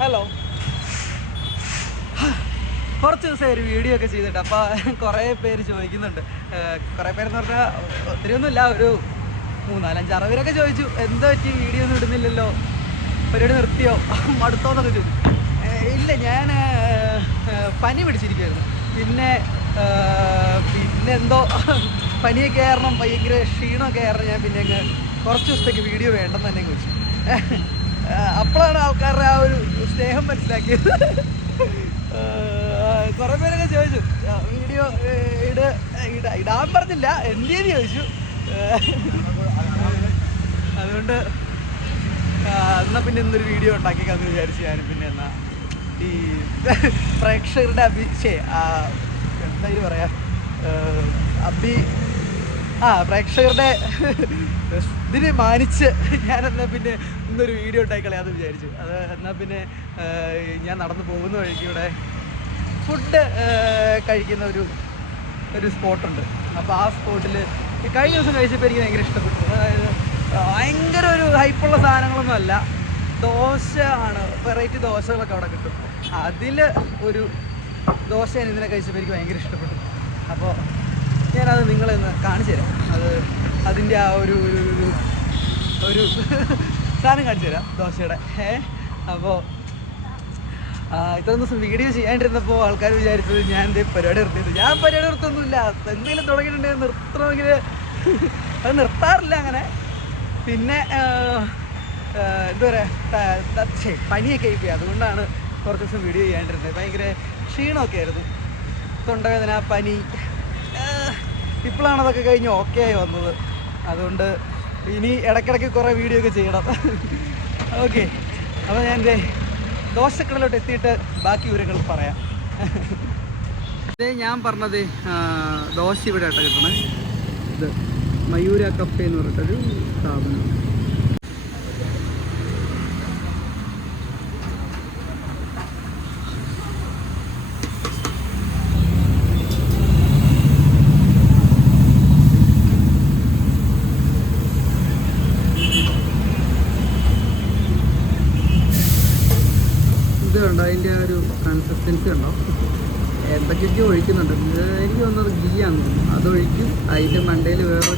Hello. കുറച്ച് ദിവസം ഒരു വീഡിയോ ഒക്കെ ചെയ്തിട്ട് അപ്പോൾ കുറേ പേര് ചോദിക്കുന്നുണ്ട്. കുറേ പേരെന്ന് പറഞ്ഞാൽ ഒത്തിരിയൊന്നുമില്ല, ഒരു 3-4-5-6 പേരൊക്കെ ചോദിച്ചു എന്താ പറ്റി വീഡിയോ ഒന്നും ഇടുന്നില്ലല്ലോ, പരിപാടി നിർത്തിയോ, മടുത്തോന്നൊക്കെ ചോദിച്ചു. ഇല്ല, ഞാൻ പനി പിടിച്ചിരിക്കുമായിരുന്നു. പിന്നെ എന്തോ പനിയൊക്കെ കാരണം ഭയങ്കര ക്ഷീണമൊക്കെ കാരണം ഞാൻ പിന്നെ അങ്ങ് കുറച്ച് ദിവസത്തേക്ക് വീഡിയോ വേണ്ടെന്ന് തന്നെ ചോദിച്ചു. അപ്പോഴാണ് ആൾക്കാരുടെ ആ ഒരു സ്നേഹം മനസ്സിലാക്കിയത്. കുറേ പേരൊക്കെ ചോദിച്ചു വീഡിയോ ഇടാൻ പറഞ്ഞില്ല, എന്തിയെന്ന് ചോദിച്ചു. അതുകൊണ്ട് എന്നാൽ പിന്നെ ഇന്നൊരു വീഡിയോ ഉണ്ടാക്കിക്കാന്ന് വിചാരിച്ചു ഞാനും. പിന്നെ എന്നാ ഈ പ്രേക്ഷകരുടെ എന്തായാലും പറയാ പ്രേക്ഷകരുടെ ഇതിന് മാനിച്ച് ഞാനെന്നാ പിന്നെ ഇന്നൊരു വീഡിയോ ഉണ്ടാക്കിക്കളയാന്ന് വിചാരിച്ചു. അത് എന്നാൽ പിന്നെ ഞാൻ നടന്നു പോകുന്ന വഴിക്ക് ഇവിടെ ഫുഡ് കഴിക്കുന്ന ഒരു സ്പോട്ടുണ്ട്. അപ്പോൾ ആ സ്പോട്ടിൽ കഴിഞ്ഞ ദിവസം കഴിച്ചപ്പോൾ എനിക്ക് ഭയങ്കര ഇഷ്ടപ്പെട്ടു. അതായത് ഭയങ്കര ഒരു ഹൈപ്പുള്ള സാധനങ്ങളൊന്നും അല്ല, ദോശ ആണ്, വെറൈറ്റി ദോശകളൊക്കെ അവിടെ കിട്ടും. അതിൽ ഒരു ദോശ ഞാൻ ഇന്നലെ കഴിച്ചപ്പോൾ എനിക്ക് ഭയങ്കര ഇഷ്ടപ്പെട്ടു. അപ്പോൾ ഞാനത് നിങ്ങളെന്ന് കാണിച്ചു തരാം. അതിൻ്റെ ആ ഒരു സാധനം കാണിച്ചു തരാം ദോശയുടെ. അപ്പോൾ ഇത്രയും ദിവസം വീഡിയോ ചെയ്യാണ്ടിരുന്നപ്പോൾ ആൾക്കാർ വിചാരിച്ചത് ഞാൻ എന്തേ പരിപാടി നിർത്തിയത്. ഞാൻ പരിപാടി നിർത്തുന്നില്ല, എന്തെങ്കിലും തുടങ്ങിയിട്ടുണ്ടെങ്കിൽ നിർത്തണമെങ്കിൽ അത് നിർത്താറില്ല അങ്ങനെ. പിന്നെ എന്താ പറയുക, പനിയൊക്കെ ആയിപ്പോയി, അതുകൊണ്ടാണ് കുറച്ച് ദിവസം വീഡിയോ ചെയ്യാണ്ടിരുന്നത്. ഭയങ്കര ക്ഷീണമൊക്കെ ആയിരുന്നു, തൊണ്ടവേദന, പനി. ഇപ്പോഴാണ് അതൊക്കെ കഴിഞ്ഞ് ഓക്കെ ആയി വന്നത്. അതുകൊണ്ട് ഇനി ഇടയ്ക്കിടയ്ക്ക് കുറേ വീഡിയോ ഒക്കെ ചെയ്യണം. ഓക്കെ, അപ്പോൾ ഞാൻ എൻ്റെ ദോശക്കടലോട്ട് എത്തിയിട്ട് ബാക്കി വിവരങ്ങൾ പറയാം. അതേ ഞാൻ പറഞ്ഞത് ദോശ ഇവിടെ ആയിട്ട് കിട്ടണേ. ഇത് മയൂര കഫേ എന്ന് പറഞ്ഞിട്ടൊരു സ്ഥാപനം. ഇതുണ്ടോ അതിൻ്റെ ആ ഒരു കൺസിസ്റ്റൻസി ഉണ്ടോ, എന്തൊക്കെയൊക്കെ ഒഴിക്കുന്നുണ്ട്. എനിക്ക് തോന്നുന്നത് ഗീയാന്ന് തോന്നുന്നു, അതൊഴിക്കും. അതിൻ്റെ മണ്ടയിൽ വേറെ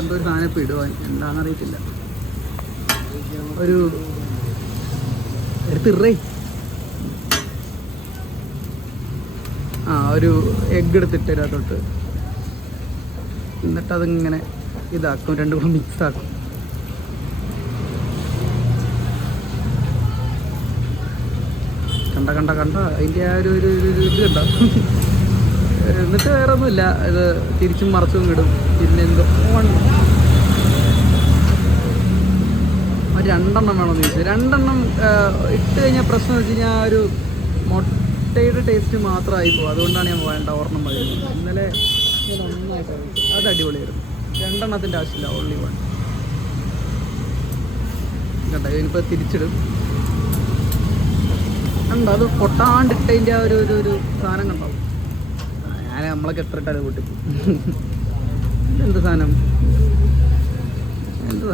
എന്തോ ഒരു സാധനം ഇപ്പോൾ ഇടുവാൻ, എന്താണെന്നറിയത്തില്ല. ഒരു എടുത്തിറേ ഒരു എഗ്ഗ് എടുത്തിട്ട് അതിനകത്തോട്ട്, എന്നിട്ട് അതിങ്ങനെ ഇതാക്കും, രണ്ടും കൂടെ മിക്സ് ആക്കും. കണ്ട അതിൻ്റെ ആ ഒരു ഇത് കണ്ടോ. എന്നിട്ട് വേറെ ഒന്നുമില്ല, ഇത് തിരിച്ചും മറച്ചും ഇടും. പിന്നെ എന്തോ 2 വേണമെന്ന് ചോദിച്ചു. 2 ഇട്ട് കഴിഞ്ഞാൽ പ്രശ്നം എന്ന് വെച്ച് കഴിഞ്ഞാൽ ഒരു മുട്ടയുടെ ടേസ്റ്റ് മാത്രമായി പോകും. അതുകൊണ്ടാണ് ഞാൻ വേണ്ട 1 മതി. ഇന്നലെ ഞാൻ നന്നായിട്ട് അത് അടിപൊളിയായിരുന്നു. 2 ആവശ്യമില്ല, ഓൺലി 1 കേട്ടോ. ഇനിയിപ്പോൾ തിരിച്ചിടും കണ്ടോ, അത് പൊട്ടാണ്ടിട്ടതിൻ്റെ ആ ഒരു സാധനം കണ്ടോ. നമ്മളൊക്കെ എത്ര ഇട്ടാൽ പൊട്ടിപ്പോ. എന്ത് സാധനം ഇത്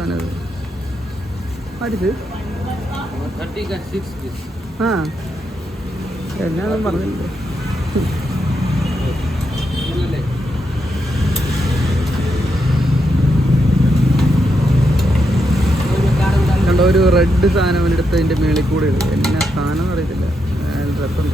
എന്നാന്നും പറഞ്ഞില്ലേ. കണ്ടോ, ഒരു റെഡ് സാധനം എടുത്ത് അതിൻ്റെ മേളിൽ കൂടെ ഇടും. എന്നാ സാധനം അറിയത്തില്ല, രസം.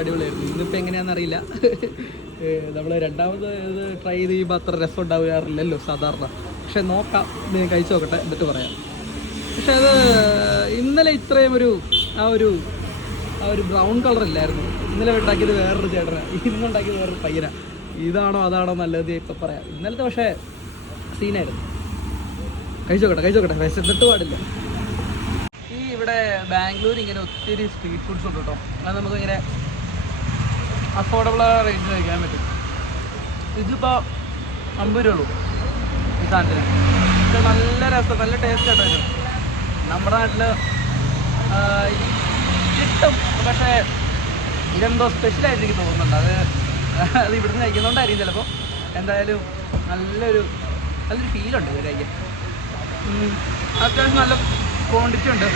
അടിപൊളിയായിരുന്നു. ഇന്നിപ്പോൾ എങ്ങനെയാണെന്നറിയില്ല. നമ്മൾ രണ്ടാമത് ഇത് ട്രൈ ചെയ്യുമ്പോൾ അത്ര രസം ഉണ്ടാകാറില്ലല്ലോ സാധാരണ. പക്ഷെ നോക്കാം, ഇത് കഴിച്ചു നോക്കട്ടെ എന്നിട്ട് പറയാം. പക്ഷെ അത് ഇന്നലെ ഇത്രയും ആ ഒരു ബ്രൗൺ കളർ ഇല്ലായിരുന്നു. ഇന്നലെ ഉണ്ടാക്കിയത് വേറൊരു ചേട്ടനാണ്, ഇന്നുണ്ടാക്കിയത് വേറൊരു പയ്യനാണ്. ഇതാണോ അതാണോ നല്ലത് ഇപ്പം പറയാം. ഇന്നലത്തെ പക്ഷേ സീനായിരുന്നു. കഴിച്ചു നോക്കട്ടെ വിശന്നിട്ട് പാടില്ല. ഇവിടെ ബാംഗ്ലൂർ ഇങ്ങനെ ഒത്തിരി സ്ട്രീറ്റ് ഫുഡ്സ് ഉണ്ട് കേട്ടോ. അത് നമുക്കിങ്ങനെ അഫോർഡബിൾ റേറ്റിൽ കഴിക്കാൻ പറ്റും. ഇതിപ്പോൾ 50 രൂപ ഉള്ളൂ ഈ സാധനത്തിന്. ഇത് നല്ല രസം, നല്ല ടേസ്റ്റ് ആട്ടോ ഇത്. നമ്മുടെ നാട്ടിൽ കിട്ടും, പക്ഷേ ഇതെന്തോ സ്പെഷ്യലായിട്ട് എനിക്ക് തോന്നുന്നുണ്ട്. അത് ഇവിടുന്ന് കഴിക്കുന്നതുകൊണ്ടായിരിക്കും ചിലപ്പോൾ. എന്തായാലും നല്ലൊരു ഫീലുണ്ട് ഇത് കഴിക്കാൻ. അത്യാവശ്യം നല്ല ക്വാണ്ടിറ്റി ഉണ്ട്,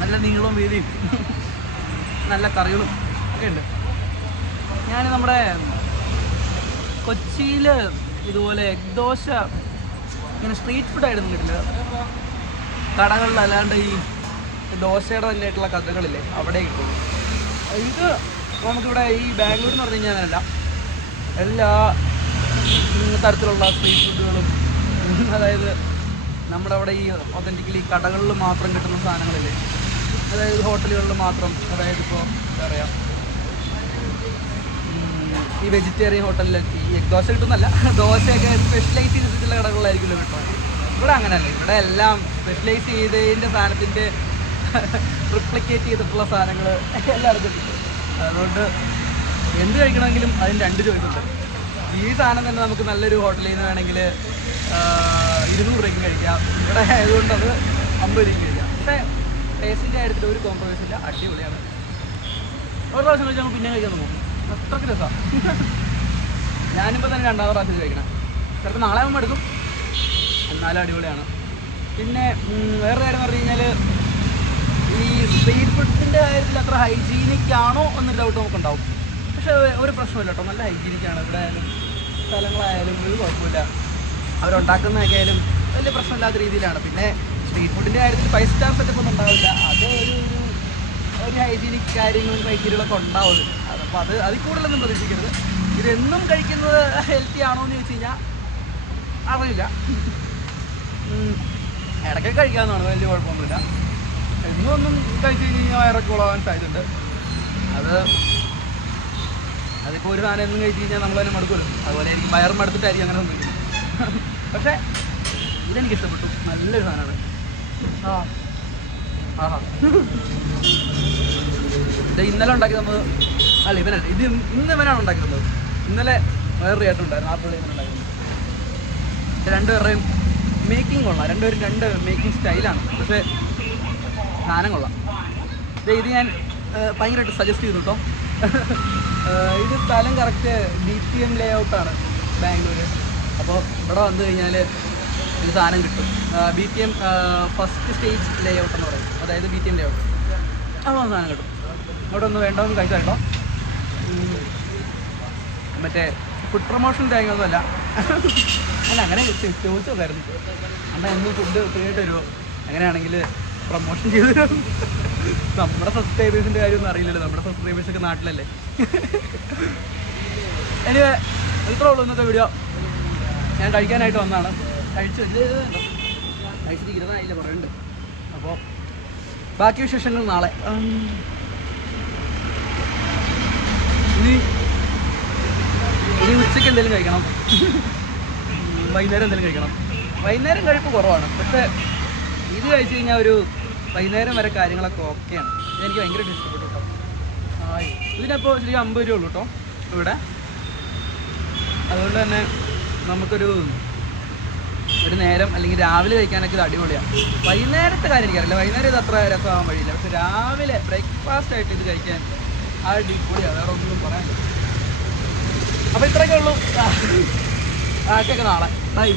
നല്ല നീളവും വീതിയും നല്ല കറികളും ഒക്കെ ഉണ്ട്. ഞാൻ നമ്മുടെ കൊച്ചിയിൽ ഇതുപോലെ എഗ് ദോശ ഇങ്ങനെ സ്ട്രീറ്റ് ഫുഡായിട്ടൊന്നും കിട്ടില്ല. കടകളിൽ അല്ലാണ്ട് ഈ ദോശയുടെ തന്നെയായിട്ടുള്ള കടകളില്ലേ, അവിടെ കിട്ടും. ഇത് നമുക്കിവിടെ ഈ ബാംഗ്ലൂർ എന്ന് പറഞ്ഞു കഴിഞ്ഞാലല്ല, എല്ലാ തരത്തിലുള്ള സ്ട്രീറ്റ് ഫുഡുകളും, അതായത് നമ്മുടെ അവിടെ ഈ ഒതൻറ്റിക്കലി കടകളിൽ മാത്രം കിട്ടുന്ന സാധനങ്ങളില്ലേ, അതായത് ഹോട്ടലുകളിൽ മാത്രം, അതായത് ഇപ്പോൾ എന്താ പറയുക, ഈ വെജിറ്റേറിയൻ ഹോട്ടലിലൊക്കെ ഈ എഗ് ദോശ കിട്ടുന്നല്ല, ദോശയൊക്കെ സ്പെഷ്യലൈസ് ചെയ്തിട്ടുള്ള കടകളിലായിരിക്കുമല്ലോ കിട്ടുന്നത്. ഇവിടെ അങ്ങനെയല്ല, ഇവിടെ എല്ലാം സ്പെഷ്യലൈസ് ചെയ്തതിൻ്റെ സാധനത്തിൻ്റെ റിപ്ലിക്കേറ്റ് ചെയ്തിട്ടുള്ള സാധനങ്ങൾ എല്ലാവർക്കും കിട്ടും. അതുകൊണ്ട് എന്ത് കഴിക്കണമെങ്കിലും അതിന് 2 ചോയ്സ് ഉണ്ട്. ഈ സാധനം തന്നെ നമുക്ക് നല്ലൊരു ഹോട്ടലിൽ നിന്ന് വേണമെങ്കിൽ 200 രൂപയ്ക്ക് കഴിക്കാം. ഇവിടെ ആയതുകൊണ്ട് അത് 50 രൂപയ്ക്ക് കഴിക്കാം. പക്ഷേ ടേസ്റ്റിൻ്റെ കാര്യത്തിൽ ഒരു കോംപ്രമൈസ് ഇല്ല, അടിപൊളിയാണ്. ഒരു പ്രാവശ്യം കഴിച്ചാൽ പിന്നെ കഴിക്കാൻ നോക്കും, അത്രയ്ക്ക് രസമാണ്. ഞാനിപ്പോൾ തന്നെ 2ാമത്തെ പ്രാവശ്യം കഴിക്കണം. ചിലപ്പോൾ നാളെ ആകുമ്പോൾ എടുക്കും, എന്നാലും അടിപൊളിയാണ്. പിന്നെ വേറെ കാര്യം എന്ന് പറഞ്ഞു കഴിഞ്ഞാൽ, ഈ സ്ട്രീറ്റ് ഫുഡിൻ്റെ കാര്യത്തിൽ അത്ര ഹൈജീനിക് ആണോ എന്നൊരു ഡൗട്ട് നമുക്കുണ്ടാവും. പക്ഷേ ഒരു പ്രശ്നമില്ല കേട്ടോ, നല്ല ഹൈജീനിക്കാണ്. ഇവിടെ ആയാലും സ്ഥലങ്ങളായാലും ഒരു കുഴപ്പമില്ല. അവരുണ്ടാക്കുന്നതൊക്കെ ആയാലും വലിയ പ്രശ്നമില്ലാത്ത രീതിയിലാണ്. പിന്നെ സ്ട്രീറ്റ് ഫുഡിൻ്റെ കാര്യത്തിൽ 5 സ്റ്റാർ സെറ്റപ്പ് ഒന്നും ഉണ്ടാവില്ല. അത് ഒരു ഹൈജീനിക് കാര്യങ്ങളും ക്രൈറ്റീരിയകളൊക്കെ ഉണ്ടാവുള്ളൂ. അപ്പോൾ അതിൽ കൂടുതലൊന്നും പ്രതീക്ഷിക്കരുത്. ഇതെന്നും കഴിക്കുന്നത് ഹെൽത്തി ആണോ എന്ന് ചോദിച്ചു കഴിഞ്ഞാൽ അറിയില്ല. ഇടയ്ക്കൊക്കെ കഴിക്കാവുന്നതാണ്, വലിയ കുഴപ്പമൊന്നുമില്ല. എന്നൊന്നും കഴിച്ചു കഴിഞ്ഞ് കഴിഞ്ഞാൽ വയറൊക്കെ ഉളവാൻ സാധ്യതയുണ്ട്. അതിപ്പോൾ ഒരു സാധനം എന്നും കഴിച്ച് കഴിഞ്ഞാൽ നമ്മൾ തന്നെ മടുക്കുമല്ലോ. അതുപോലെ ആയിരിക്കും വയറും മടുത്തിട്ടായിരിക്കും അങ്ങനെ സംഭവിക്കുന്നത്. പക്ഷേ ഇതെനിക്ക് ഇഷ്ടപ്പെട്ടു, നല്ലൊരു സാധനമാണ്. ഇത് ഇന്നലെ ഉണ്ടാക്കി തന്നത് അല്ല, ഇവനല്ല, ഇത് ഇന്ന് ഇവനാണ് ഉണ്ടാക്കി തന്നത്. ഇന്നലെ വേറൊരു ചേട്ടനുണ്ടായിരുന്നു, ആ പുള്ളി ഇവൻ ഉണ്ടാക്കുന്നത്. രണ്ടുപേരുടെയും മേക്കിംഗ് കൊള്ളാം, രണ്ടുപേരും 2 മേക്കിംഗ് സ്റ്റൈലാണ്. പക്ഷേ സാധനം കൊള്ളാം. ഇത് ഞാൻ ഭയങ്കരമായിട്ട് സജസ്റ്റ് ചെയ്തു കേട്ടോ. ഇത് സ്ഥലം കറക്റ്റ് BTM ലേ ഔട്ടാണ് ബാംഗ്ലൂർ. അപ്പോൾ ഇവിടെ വന്നു കഴിഞ്ഞാൽ ഇത് സാധനം കിട്ടും. BTM ഫസ്റ്റ് സ്റ്റേജ് ലേ ഔട്ട് എന്ന് പറയും, അതായത് BTM ലേ ഔട്ട്. അപ്പോൾ സാധനം കിട്ടും. അവിടെ ഒന്ന് വേണ്ടതെന്ന് കഴിച്ചാൽ കേട്ടോ. മറ്റേ ഫുഡ് പ്രൊമോഷൻ കാര്യങ്ങളൊന്നുമല്ല. അല്ല, അങ്ങനെ ചോദിച്ചതായിരുന്നു, അണ്ണാ എന്നും ഫുഡ് ഫ്രീ ആയിട്ട് വരുമോ, അങ്ങനെയാണെങ്കിൽ പ്രൊമോഷൻ ചെയ്തു തരും. നമ്മുടെ സബ്സ്ക്രൈബേഴ്സിൻ്റെ കാര്യമൊന്നും അറിയില്ലല്ലോ, നമ്മുടെ സബ്സ്ക്രൈബേഴ്സൊക്കെ നാട്ടിലല്ലേ. എനിവേ ഇത്രേ ഉള്ളൂ ഇന്നത്തെ വീഡിയോ. ഞാൻ കഴിക്കാനായിട്ട് വന്നതാണ്, കഴിച്ചിട്ട് 20 പറയുന്നുണ്ട്. അപ്പോൾ ബാക്കി വിശേഷങ്ങൾ നാളെ. ഇനി ഉച്ചയ്ക്ക് എന്തെങ്കിലും കഴിക്കണം, വൈകുന്നേരം എന്തെങ്കിലും കഴിക്കണം. വൈകുന്നേരം കഴിപ്പ് കുറവാണ്, പക്ഷേ ഇത് കഴിച്ച് കഴിഞ്ഞാൽ ഒരു വൈകുന്നേരം വരെ കാര്യങ്ങളൊക്കെ ഓക്കെയാണ്. എനിക്ക് ഭയങ്കരമായിട്ട് ഇഷ്ടപ്പെട്ടു കേട്ടോ. ഇതിനപ്പോൾ ശരിക്കും 50 രൂപ ഉള്ളൂ കേട്ടോ ഇവിടെ. അതുകൊണ്ട് തന്നെ നമുക്കൊരു നേരം അല്ലെങ്കിൽ രാവിലെ കഴിക്കാനൊക്കെ ഇത് അടിപൊളിയാണ്. വൈകുന്നേരത്തെ കാര്യം എനിക്കറിയില്ല, വൈകുന്നേരം ഇത് അത്ര രസമാകാൻ വഴിയില്ല. പക്ഷെ രാവിലെ ബ്രേക്ക്ഫാസ്റ്റ് ആയിട്ട് ഇത് കഴിക്കാൻ അടിപൊളിയാണ്, വേറെ ഒന്നും പറയാനില്ല. അപ്പോൾ ഇത്രയൊക്കെ ഉള്ളൂ. ആറ്റൊക്കെ നാളെ ബൈ.